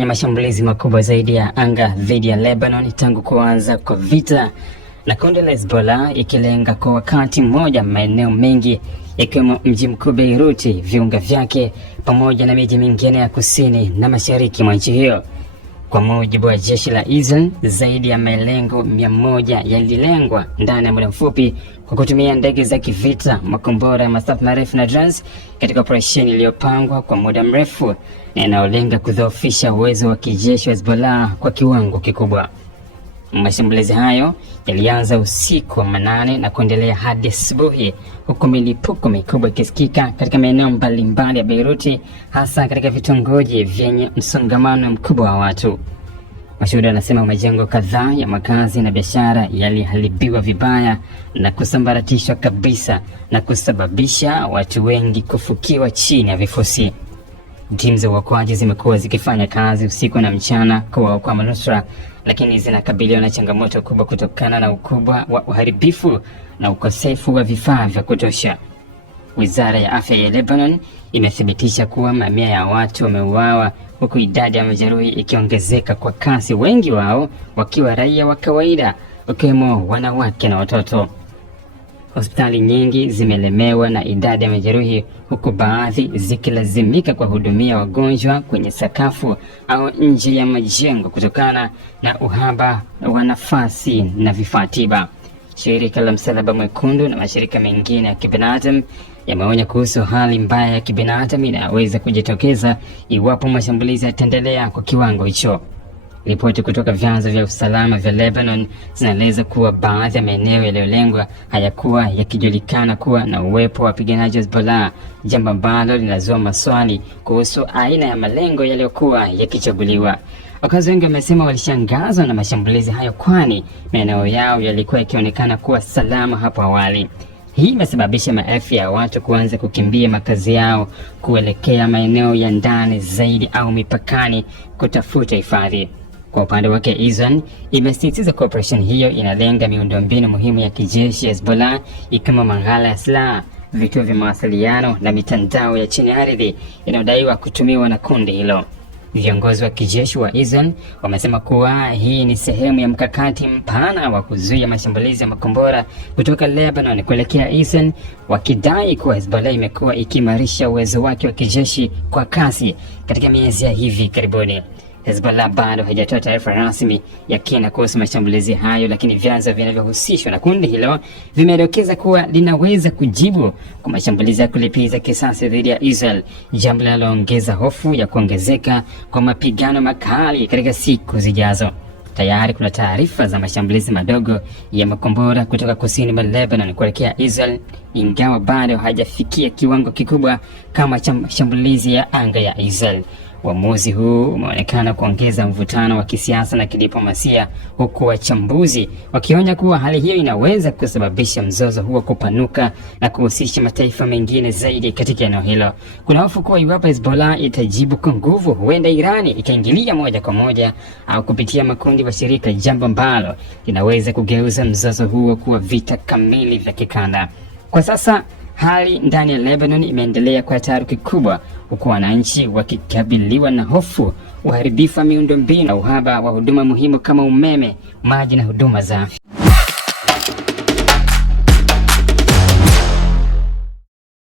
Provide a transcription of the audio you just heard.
kwenye mashambulizi makubwa zaidi ya anga dhidi ya Lebanon tangu kuanza kwa vita, na kundi la Hezbollah ikilenga kwa wakati mmoja maeneo mengi ikiwemo mji mkuu Beirut, viunga vyake pamoja na miji mingine ya kusini na mashariki mwa nchi hiyo. Kwa mujibu wa jeshi la Israel, zaidi ya malengo 100 yalilengwa ndani ya muda mfupi kwa kutumia ndege za kivita, makombora ya masafa marefu na drones katika operesheni iliyopangwa kwa muda mrefu na inayolenga kudhoofisha uwezo wa kijeshi wa Hezbollah kwa kiwango kikubwa. Mashambulizi hayo yalianza usiku wa manane na kuendelea hadi asubuhi, huku milipuko mikubwa ikisikika katika maeneo mbalimbali ya Beirut, hasa katika vitongoji vyenye msongamano mkubwa wa watu. Mashuhuda wanasema majengo kadhaa ya makazi na biashara yaliharibiwa vibaya na kusambaratishwa kabisa na kusababisha watu wengi kufukiwa chini ya vifusi. Timu za uokoaji zimekuwa zikifanya kazi usiku na mchana kuwaokoa manusura, lakini zinakabiliwa na changamoto kubwa kutokana na ukubwa wa uharibifu na ukosefu wa vifaa vya kutosha. Wizara ya afya ya Lebanon imethibitisha kuwa mamia ya watu wameuawa, huku idadi ya majeruhi ikiongezeka kwa kasi, wengi wao wakiwa raia wa kawaida, wakiwemo wanawake na watoto. Hospitali nyingi zimelemewa na idadi ya majeruhi, huku baadhi zikilazimika kuwahudumia wagonjwa kwenye sakafu au nje ya majengo kutokana na uhaba wa nafasi na vifaa tiba. Shirika la Msalaba Mwekundu na mashirika mengine ya kibinadamu yameonya kuhusu hali mbaya ya kibinadamu inayoweza kujitokeza iwapo mashambulizi yataendelea kwa kiwango hicho. Ripoti kutoka vyanzo vya usalama vya Lebanon zinaeleza kuwa baadhi ya maeneo yaliyolengwa hayakuwa yakijulikana kuwa na uwepo wa wapiganaji wa Hezbollah, jambo ambalo linazua maswali kuhusu aina ya malengo yaliyokuwa yakichaguliwa. Wakazi wengi wamesema walishangazwa na mashambulizi hayo, kwani maeneo yao yalikuwa yakionekana kuwa salama hapo awali. Hii imesababisha maelfu ya watu kuanza kukimbia makazi yao kuelekea maeneo ya ndani zaidi au mipakani kutafuta hifadhi. Kwa upande wake, Israel imesisitiza kuwa operesheni hiyo inalenga miundombinu muhimu ya kijeshi ya Hezbollah, ikiwemo maghala ya silaha, vituo vya mawasiliano na mitandao ya chini ardhi inayodaiwa kutumiwa na kundi hilo. Viongozi wa kijeshi wa Israel wamesema kuwa hii ni sehemu ya mkakati mpana wa kuzuia mashambulizi ya makombora kutoka Lebanon kuelekea Israel, wakidai kuwa Hezbollah imekuwa ikiimarisha uwezo wake wa kijeshi kwa kasi katika miezi ya hivi karibuni. Hezbollah bado haijatoa taarifa rasmi ya kina kuhusu mashambulizi hayo, lakini vyanzo vinavyohusishwa na kundi hilo vimedokeza kuwa linaweza kujibu kwa mashambulizi ya kulipiza kisasi dhidi ya Israel, jambo linaloongeza hofu ya kuongezeka kwa mapigano makali katika siku zijazo. Tayari kuna taarifa za mashambulizi madogo ya makombora kutoka kusini mwa Lebanon kuelekea Israel, ingawa bado hajafikia kiwango kikubwa kama mashambulizi ya anga ya Israel. Uamuzi huu umeonekana kuongeza mvutano wa kisiasa na kidiplomasia, huku wachambuzi wakionya kuwa hali hiyo inaweza kusababisha mzozo huo kupanuka na kuhusisha mataifa mengine zaidi katika eneo hilo. Kuna hofu kuwa iwapo Hezbollah itajibu kwa nguvu, huenda Irani ikaingilia moja kwa moja au kupitia makundi washirika, jambo ambalo linaweza kugeuza mzozo huo kuwa vita kamili vya kikanda. Kwa sasa hali ndani ya Lebanon imeendelea kwa taharuki kubwa, huku wananchi wakikabiliwa na hofu, uharibifu wa miundombinu na uhaba wa huduma muhimu kama umeme, maji na huduma za afya.